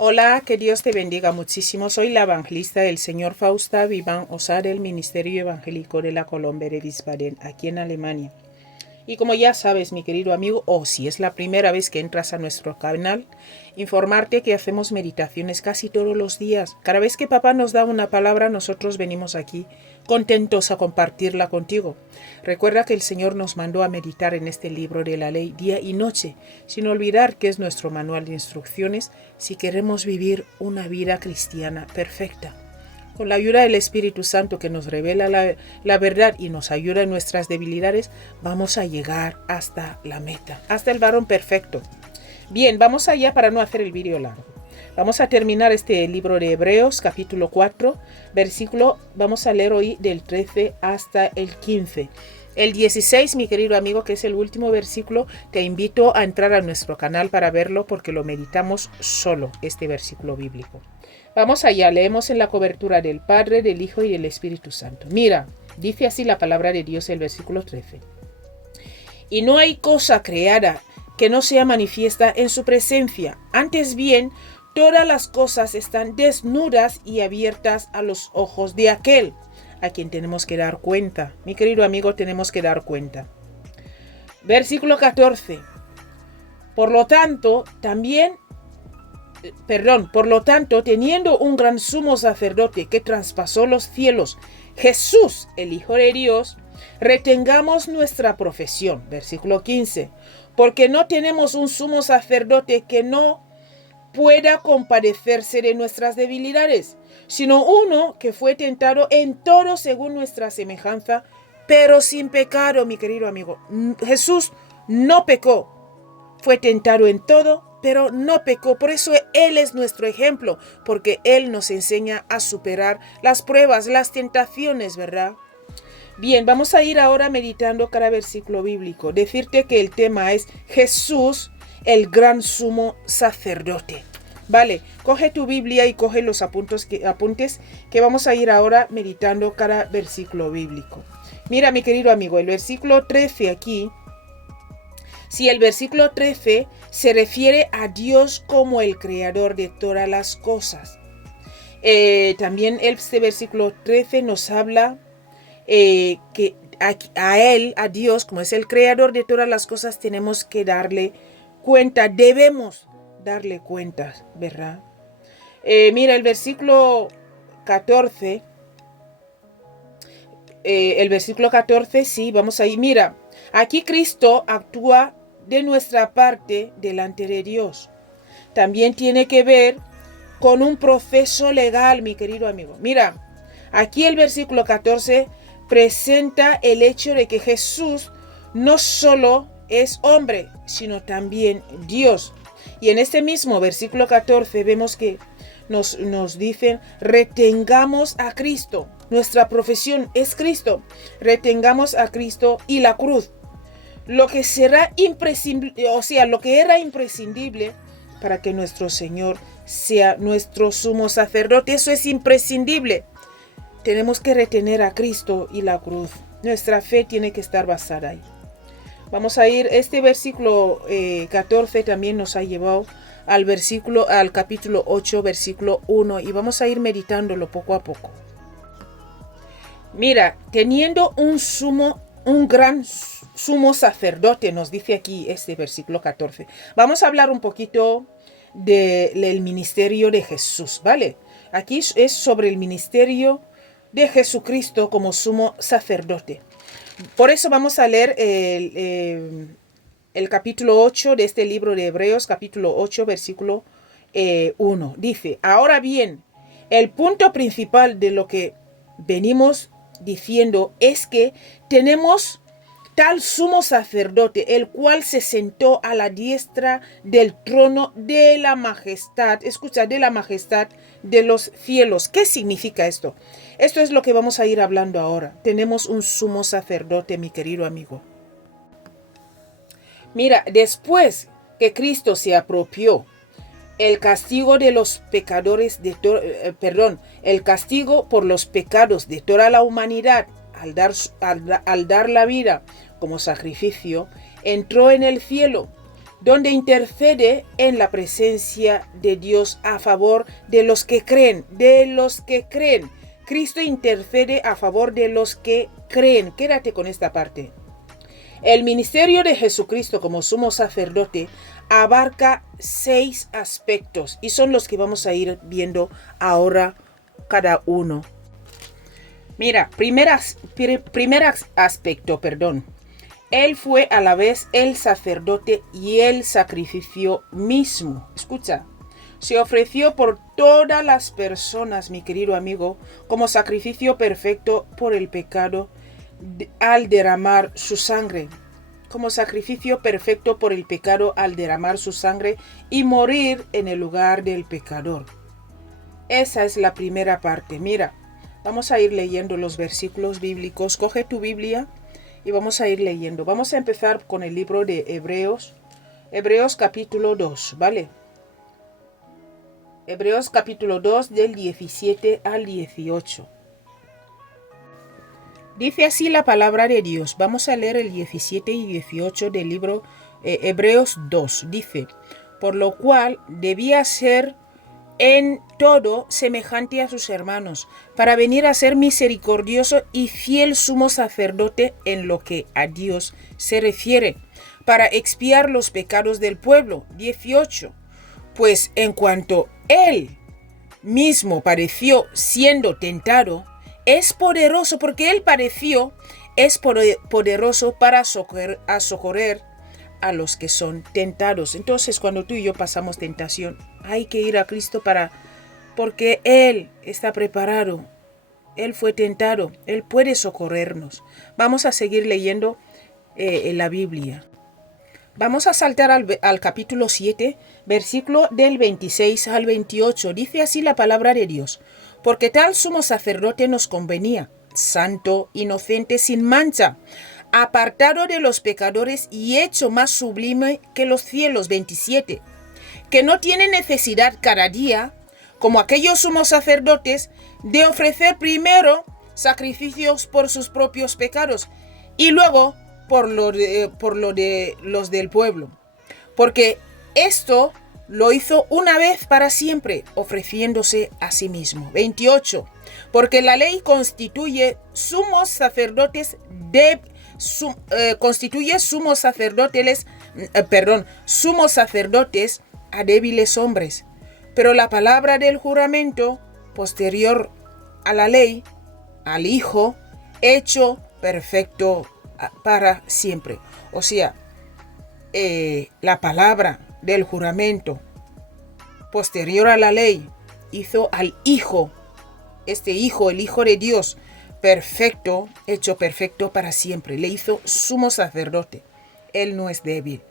Hola, que Dios te bendiga muchísimo. Soy la evangelista del señor Fausta Vivan Osar del Ministerio Evangélico de la Colombia de Wiesbaden, aquí en Alemania. Y como ya sabes, mi querido amigo, o si es la primera vez que entras a nuestro canal, informarte que hacemos meditaciones casi todos los días. Cada vez que papá nos da una palabra, nosotros venimos aquí contentos a compartirla contigo. Recuerda que el Señor nos mandó a meditar en este libro de la ley día y noche, sin olvidar que es nuestro manual de instrucciones si queremos vivir una vida cristiana perfecta. Con la ayuda del Espíritu Santo que nos revela la verdad y nos ayuda en nuestras debilidades, vamos a llegar hasta la meta, hasta el varón perfecto. Bien, vamos allá para no hacer el vídeo largo. Vamos a terminar este libro de Hebreos, capítulo 4, versículo, vamos a leer hoy del 13 hasta el 15. El 16, mi querido amigo, que es el último versículo, te invito a entrar a nuestro canal para verlo porque lo meditamos solo, este versículo bíblico. Vamos allá, leemos en la cobertura del Padre, del Hijo y del Espíritu Santo. Mira, dice así la palabra de Dios, el versículo 13. Y no hay cosa creada que no sea manifiesta en su presencia. Antes bien, todas las cosas están desnudas y abiertas a los ojos de aquel a quien tenemos que dar cuenta. Mi querido amigo, tenemos que dar cuenta. Versículo 14. Por lo tanto, teniendo un gran sumo sacerdote que traspasó los cielos, Jesús, el Hijo de Dios, retengamos nuestra profesión. Versículo 15. Porque no tenemos un sumo sacerdote que no pueda compadecerse de nuestras debilidades, sino uno que fue tentado en todo según nuestra semejanza, pero sin pecado, mi querido amigo. Jesús no pecó, fue tentado en todo, pero no pecó. Por eso Él es nuestro ejemplo, porque Él nos enseña a superar las pruebas, las tentaciones, ¿verdad? Bien, vamos a ir ahora meditando cada versículo bíblico. Decirte que el tema es Jesús, el gran sumo sacerdote. Vale, coge tu Biblia y coge los apuntes que vamos a ir ahora meditando cada versículo bíblico. Mira, mi querido amigo, el versículo 13 aquí, si el versículo 13 se refiere a Dios como el creador de todas las cosas. También este versículo 13 nos habla que a Él, a Dios, como es el creador de todas las cosas, tenemos que darle cuenta, debemos darle cuentas, ¿verdad? Mira, el versículo 14, sí, vamos ahí. Mira, aquí Cristo actúa de nuestra parte delante de Dios. También tiene que ver con un proceso legal, mi querido amigo. Mira, aquí el versículo 14 presenta el hecho de que Jesús no solo es hombre, sino también Dios. Y en este mismo versículo 14 vemos que nos dicen, retengamos a Cristo. Nuestra profesión es Cristo. Retengamos a Cristo y la cruz. Lo que será imprescindible, lo que era imprescindible para que nuestro Señor sea nuestro sumo sacerdote. Eso es imprescindible. Tenemos que retener a Cristo y la cruz. Nuestra fe tiene que estar basada ahí. Vamos a ir, este versículo 14 también nos ha llevado al capítulo 8, versículo 1, y vamos a ir meditándolo poco a poco. Mira, teniendo un gran sumo sacerdote, nos dice aquí este versículo 14. Vamos a hablar un poquito del ministerio de Jesús, ¿vale? Aquí es sobre el ministerio de Jesucristo como sumo sacerdote. Por eso vamos a leer el capítulo 8 de este libro de Hebreos, capítulo 8, versículo 1. Dice, ahora bien, el punto principal de lo que venimos diciendo es que tenemos tal sumo sacerdote, el cual se sentó a la diestra del trono de la majestad, escucha, de la majestad de los cielos. ¿Qué significa esto? Esto es lo que vamos a ir hablando ahora. Tenemos un sumo sacerdote, mi querido amigo. Mira, después que Cristo se apropió el castigo de los pecadores, el castigo por los pecados de toda la humanidad, al dar la vida como sacrificio, entró en el cielo donde intercede en la presencia de Dios a favor de los que creen, Cristo intercede a favor de los que creen. Quédate con esta parte. El ministerio de Jesucristo como sumo sacerdote abarca 6 aspectos y son los que vamos a ir viendo ahora cada uno. Mira, primer aspecto. Él fue a la vez el sacerdote y el sacrificio mismo. Escucha, se ofreció por todas las personas, mi querido amigo, como sacrificio perfecto por el pecado al derramar su sangre. Como sacrificio perfecto por el pecado al derramar su sangre y morir en el lugar del pecador. Esa es la primera parte. Mira, vamos a ir leyendo los versículos bíblicos. Coge tu Biblia y vamos a ir leyendo. Vamos a empezar con el libro de Hebreos. Hebreos capítulo 2, ¿vale? Hebreos capítulo 2 del 17 al 18. Dice así la palabra de Dios. Vamos a leer el 17 y 18 del libro Hebreos 2. Dice, por lo cual debía ser en todo semejante a sus hermanos, para venir a ser misericordioso y fiel sumo sacerdote en lo que a Dios se refiere, para expiar los pecados del pueblo. 18. Pues en cuanto él mismo padeció siendo tentado, es poderoso, porque él padeció, es poderoso para socorrer a los que son tentados. Entonces, cuando tú y yo pasamos tentación, hay que ir a Cristo porque Él está preparado. Él fue tentado. Él puede socorrernos. Vamos a seguir leyendo la Biblia. Vamos a saltar al capítulo 7, versículo del 26 al 28. Dice así la palabra de Dios. Porque tal sumo sacerdote nos convenía, santo, inocente, sin mancha, apartado de los pecadores y hecho más sublime que los cielos. 27. Que no tiene necesidad cada día, como aquellos sumos sacerdotes, de ofrecer primero sacrificios por sus propios pecados y luego por lo de los del pueblo. Porque esto lo hizo una vez para siempre, ofreciéndose a sí mismo. 28. Porque la ley constituye sumos sacerdotes a débiles hombres. Pero la palabra del juramento, posterior a la ley, al Hijo, hecho perfecto para siempre. O sea, la palabra del juramento posterior a la ley hizo al Hijo, este Hijo, el Hijo de Dios, perfecto, hecho perfecto para siempre. Le hizo sumo sacerdote. Él no es débil.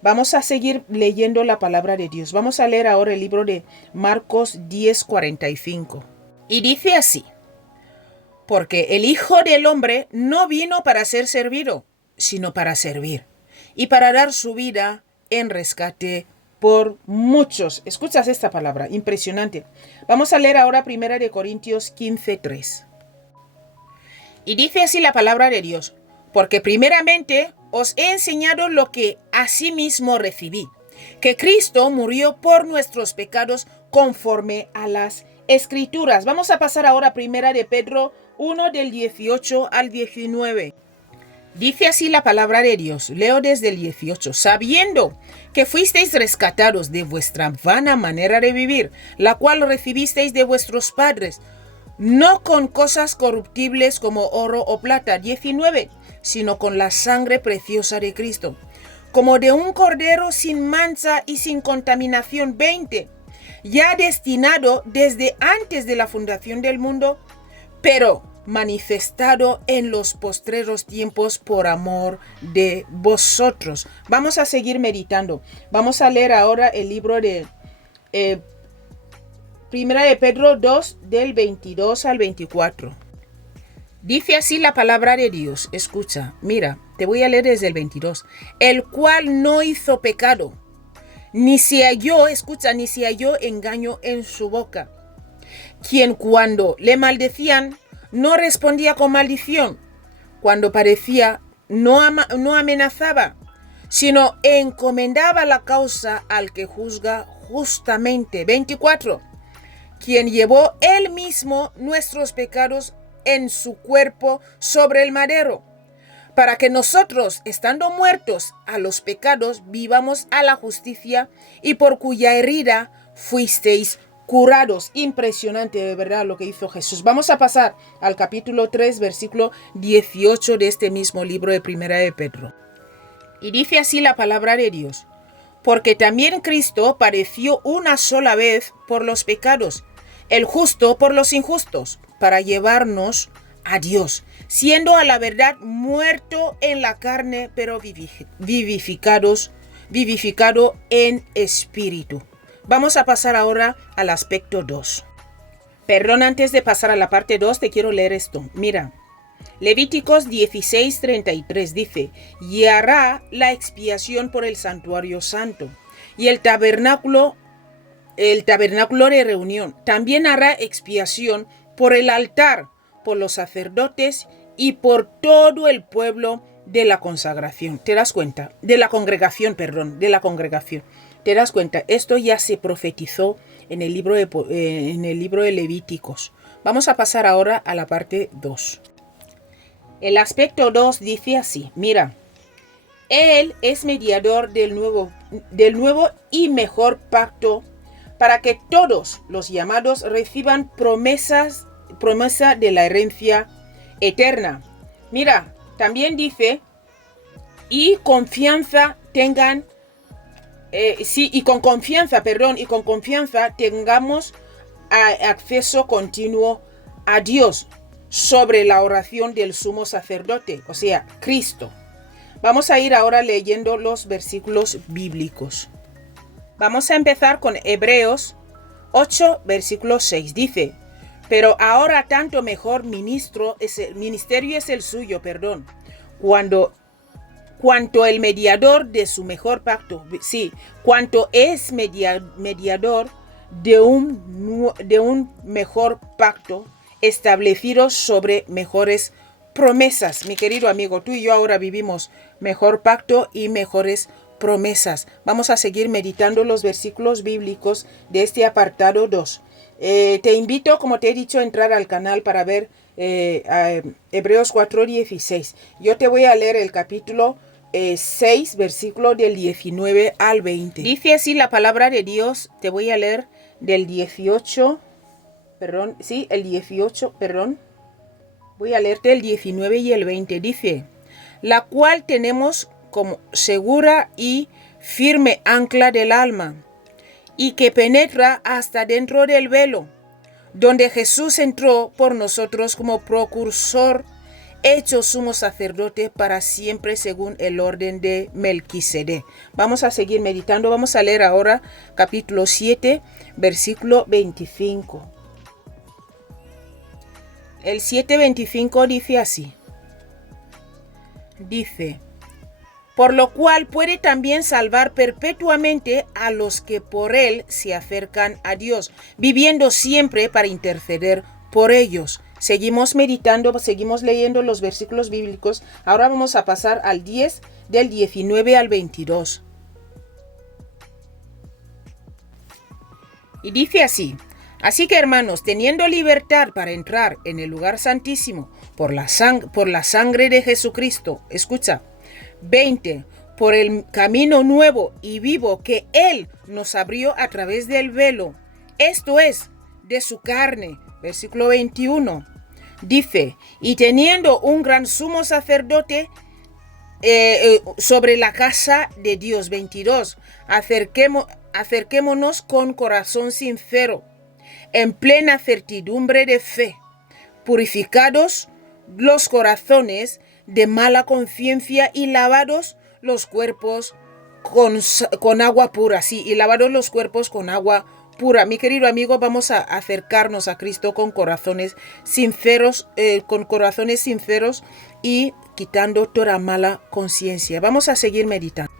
Vamos a seguir leyendo la palabra de Dios. Vamos a leer ahora el libro de Marcos 10:45. Y dice así: porque el Hijo del Hombre no vino para ser servido, sino para servir, y para dar su vida en rescate por muchos. Escuchas esta palabra, impresionante. Vamos a leer ahora 1 Corintios 15:3. Y dice así la palabra de Dios: porque primeramente os he enseñado lo que asimismo recibí, que Cristo murió por nuestros pecados conforme a las Escrituras. Vamos a pasar ahora a 1 Pedro 1 del 18 al 19. Dice así la palabra de Dios. Leo desde el 18. Sabiendo que fuisteis rescatados de vuestra vana manera de vivir, la cual recibisteis de vuestros padres, no con cosas corruptibles como oro o plata. 19. Sino con la sangre preciosa de Cristo, como de un cordero sin mancha y sin contaminación. 20. Ya destinado desde antes de la fundación del mundo, pero manifestado en los postreros tiempos por amor de vosotros. Vamos a seguir meditando. Vamos a leer ahora el libro de Primera de Pedro 2 del 22 al 24. Dice así la palabra de Dios. Escucha, mira, te voy a leer desde el 22. El cual no hizo pecado, ni se halló, escucha, ni se halló engaño en su boca. Quien cuando le maldecían, no respondía con maldición. Cuando padecía, no amenazaba, sino encomendaba la causa al que juzga justamente. 24. Quien llevó él mismo nuestros pecados en su cuerpo sobre el madero, para que nosotros, estando muertos a los pecados, vivamos a la justicia, y por cuya herida fuisteis curados. Impresionante, de verdad, lo que hizo Jesús. Vamos a pasar al capítulo 3, versículo 18 de este mismo libro de Primera de Pedro. Y dice así la palabra de Dios: porque también Cristo padeció una sola vez por los pecados, el justo por los injustos, para llevarnos a Dios, siendo a la verdad muerto en la carne, pero vivificado en espíritu. Vamos a pasar ahora al aspecto 2. Perdón, antes de pasar a la parte 2, te quiero leer esto. Mira, Levíticos 16:33 dice: y hará la expiación por el santuario santo y el tabernáculo de reunión. También hará expiación por el altar, por los sacerdotes y por todo el pueblo de la consagración. ¿Te das cuenta? De la congregación. ¿Te das cuenta? Esto ya se profetizó en el libro de Levíticos. Vamos a pasar ahora a la parte 2. El aspecto 2 dice así: mira, Él es mediador del nuevo y mejor pacto, para que todos los llamados reciban promesa de la herencia eterna. Mira, también dice: y confianza tengan, y con confianza tengamos acceso continuo a Dios, sobre la oración del sumo sacerdote, o sea, Cristo. Vamos a ir ahora leyendo los versículos bíblicos. Vamos a empezar con Hebreos 8, versículo 6. Dice: pero ahora tanto mejor ministerio es el suyo, cuanto el mediador de su mejor pacto, cuanto es mediador de un mejor pacto, establecidos sobre mejores promesas. Mi querido amigo, tú y yo ahora vivimos mejor pacto y mejores promesas. Vamos a seguir meditando los versículos bíblicos de este apartado 2. Te invito, como te he dicho, a entrar al canal para ver Hebreos 4:16. Yo te voy a leer el capítulo 6, versículo del 19 al 20. Dice así la palabra de Dios. Te voy a leer del 18. Voy a leerte el 19 y el 20. Dice: la cual tenemos como segura y firme ancla del alma, y que penetra hasta dentro del velo, donde Jesús entró por nosotros como precursor, hecho sumo sacerdote para siempre según el orden de Melquisedec. Vamos a seguir meditando. Vamos a leer ahora capítulo 7, versículo 25. El 7:25 dice así. Dice: por lo cual puede también salvar perpetuamente a los que por él se acercan a Dios, viviendo siempre para interceder por ellos. Seguimos meditando, seguimos leyendo los versículos bíblicos. Ahora vamos a pasar al 10, del 19 al 22. Y dice así: así que, hermanos, teniendo libertad para entrar en el lugar santísimo por la sangre de Jesucristo, escucha, 20, por el camino nuevo y vivo que Él nos abrió a través del velo, esto es, de su carne. Versículo 21, dice: y teniendo un gran sumo sacerdote sobre la casa de Dios. 22, acerquémonos con corazón sincero, en plena certidumbre de fe, purificados los corazones de mala conciencia y lavados los cuerpos con agua pura. Sí, y lavados los cuerpos con agua pura. Mi querido amigo, vamos a acercarnos a Cristo con corazones sinceros y quitando toda mala conciencia. Vamos a seguir meditando.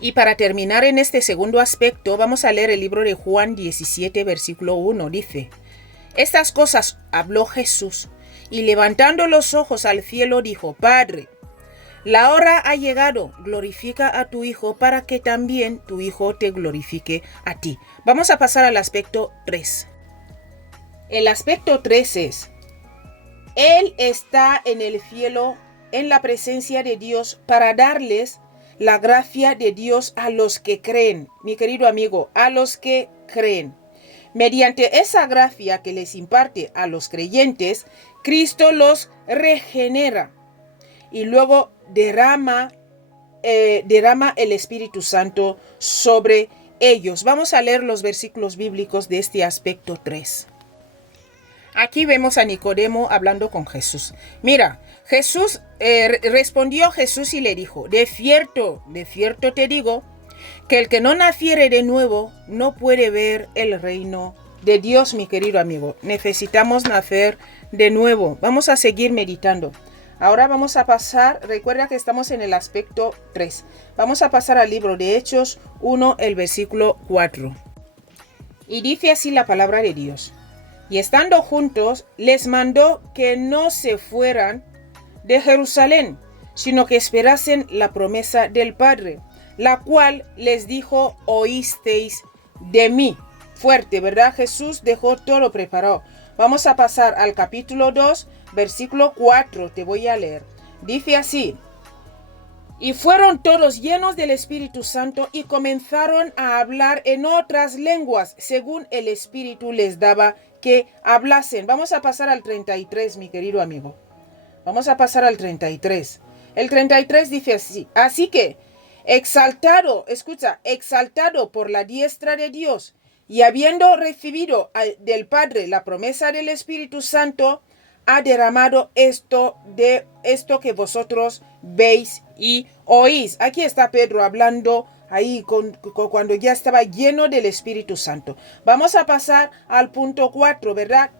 Y para terminar en este segundo aspecto, vamos a leer el libro de Juan 17, versículo 1. Dice: estas cosas habló Jesús, y levantando los ojos al cielo dijo: Padre, La hora ha llegado, glorifica a tu Hijo para que también tu Hijo te glorifique a ti. Vamos a pasar al aspecto 3. El aspecto 3 es, Él está en el cielo, en la presencia de Dios, para darles la gracia de Dios a los que creen. Mi querido amigo, a los que creen. Mediante esa gracia que les imparte a los creyentes, Cristo los regenera y luego derrama el Espíritu Santo sobre ellos. Vamos a leer los versículos bíblicos de este aspecto 3. Aquí vemos a Nicodemo hablando con Jesús. Mira, respondió Jesús y le dijo, de cierto te digo, que el que no naciere de nuevo no puede ver el reino de Dios, mi querido amigo. Necesitamos nacer de nuevo. Vamos a seguir meditando. Ahora vamos a pasar, recuerda que estamos en el aspecto 3. Vamos a pasar al libro de Hechos 1, el versículo 4. Y dice así la palabra de Dios. Y estando juntos, les mandó que no se fueran de Jerusalén, sino que esperasen la promesa del Padre, la cual les dijo, oísteis de mí. Fuerte, ¿verdad? Jesús dejó todo preparado. Vamos a pasar al capítulo 2, versículo 4, te voy a leer. Dice así, y fueron todos llenos del Espíritu Santo y comenzaron a hablar en otras lenguas, según el Espíritu les daba que hablasen. Vamos a pasar al 33, mi querido amigo. Vamos a pasar al 33. El 33 dice así, así que, exaltado por la diestra de Dios, y habiendo recibido del Padre la promesa del Espíritu Santo, ha derramado esto que vosotros veis y oís. Aquí está Pedro hablando ahí cuando ya estaba lleno del Espíritu Santo. Vamos a pasar al punto 4, ¿verdad?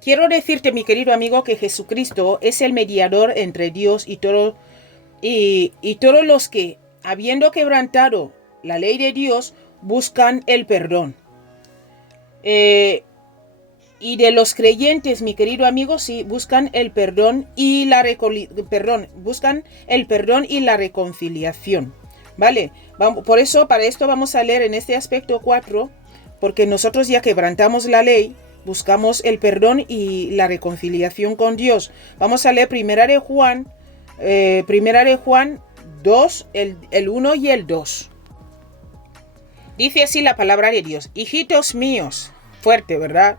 Quiero decirte, mi querido amigo, que Jesucristo es el mediador entre Dios y todos los que, habiendo quebrantado la ley de Dios, buscan el perdón. Y de los creyentes, mi querido amigo, sí, buscan el perdón y la reconciliación. ¿Vale? Para esto vamos a leer en este aspecto 4, porque nosotros ya quebrantamos la ley, buscamos el perdón y la reconciliación con Dios. Vamos a leer Primera de Juan 2, el 1 y el 2. Dice así la palabra de Dios, hijitos míos, fuerte, ¿verdad?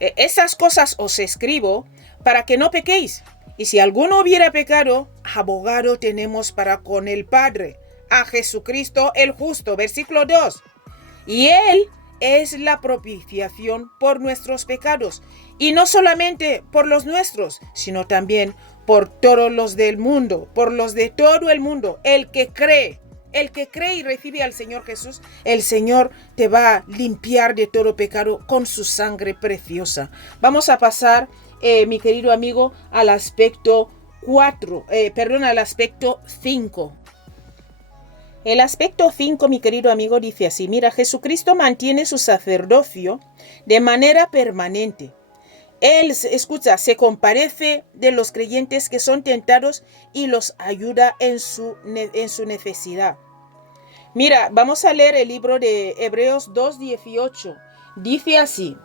Esas cosas os escribo para que no pequéis. Y si alguno hubiera pecado, abogado tenemos para con el Padre, a Jesucristo el justo. Versículo 2. Y Él es la propiciación por nuestros pecados. Y no solamente por los nuestros, sino también por todos los del mundo, por los de todo el mundo. El que cree y recibe al Señor Jesús, el Señor te va a limpiar de todo pecado con su sangre preciosa. Vamos a pasar, mi querido amigo, al aspecto 5. El aspecto 5, mi querido amigo, dice así, mira, Jesucristo mantiene su sacerdocio de manera permanente. Él, se compadece de los creyentes que son tentados y los ayuda en su necesidad. Mira, vamos a leer el libro de Hebreos 2:18. Dice así,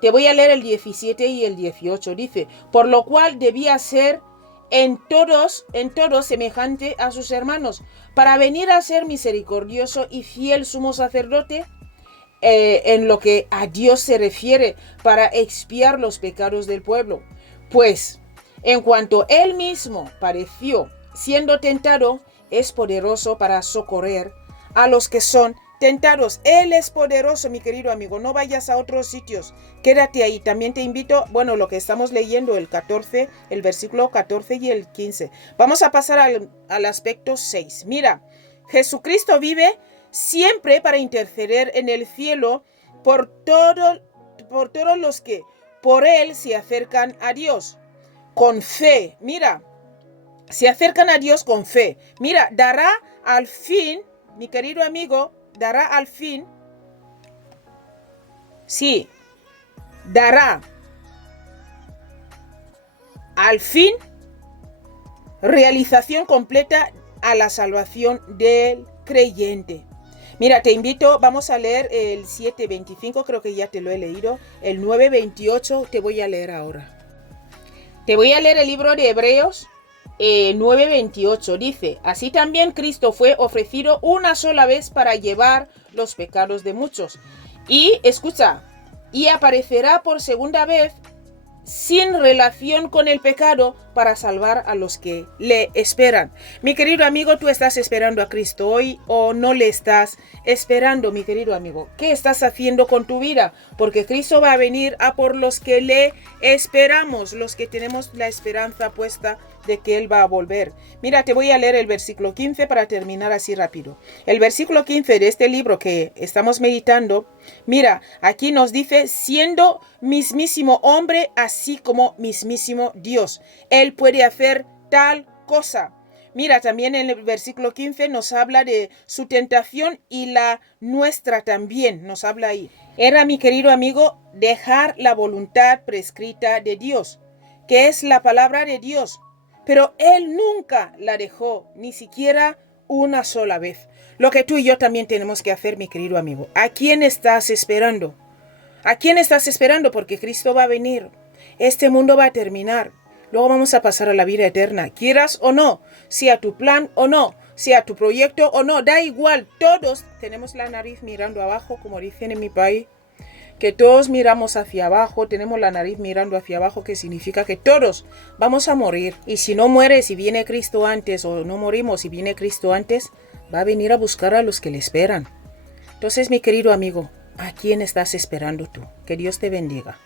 te voy a leer el 17 y el 18. Dice, por lo cual debía ser en todos semejante a sus hermanos, para venir a ser misericordioso y fiel sumo sacerdote, en lo que a Dios se refiere, para expiar los pecados del pueblo. Pues, en cuanto él mismo padeció siendo tentado, es poderoso para socorrer a los que son tentados. Él es poderoso, mi querido amigo. No vayas a otros sitios. Quédate ahí. También te invito, lo que estamos leyendo, el versículo 14 y el 15. Vamos a pasar al aspecto 6. Mira, Jesucristo vive siempre para interceder en el cielo por todos los que por Él se acercan a Dios con fe. Mira, se acercan a Dios con fe. Mira, dará al fin, mi querido amigo, dará al fin realización completa a la salvación del creyente. Mira, te invito, vamos a leer el 7:25, creo que ya te lo he leído. El 9:28 te voy a leer ahora. Te voy a leer el libro de Hebreos 9:28. Dice, así también Cristo fue ofrecido una sola vez para llevar los pecados de muchos. Y, escucha, y aparecerá por segunda vez sin relación con el pecado para salvar a los que le esperan. Mi querido amigo, ¿tú estás esperando a Cristo hoy o no le estás esperando, mi querido amigo? ¿Qué estás haciendo con tu vida? Porque Cristo va a venir a por los que le esperamos, los que tenemos la esperanza puesta de que Él va a volver. Mira, te voy a leer el versículo 15 para terminar así rápido. El versículo 15 de este libro que estamos meditando, mira, aquí nos dice, siendo mismísimo hombre, así como mismísimo Dios. Él puede hacer tal cosa. Mira, también en el versículo 15 nos habla de su tentación y la nuestra también, nos habla ahí. Era, mi querido amigo, dejar la voluntad prescrita de Dios, que es la palabra de Dios. Pero Él nunca la dejó, ni siquiera una sola vez. Lo que tú y yo también tenemos que hacer, mi querido amigo. ¿A quién estás esperando? ¿A quién estás esperando? Porque Cristo va a venir. Este mundo va a terminar. Luego vamos a pasar a la vida eterna. Quieras o no, sea tu plan o no, sea tu proyecto o no, da igual. Todos tenemos la nariz mirando abajo, como dicen en mi país. Que todos miramos hacia abajo, tenemos la nariz mirando hacia abajo, que significa que todos vamos a morir. Y si no mueres y viene Cristo antes, o no morimos y viene Cristo antes, va a venir a buscar a los que le esperan. Entonces, mi querido amigo, ¿a quién estás esperando tú? Que Dios te bendiga.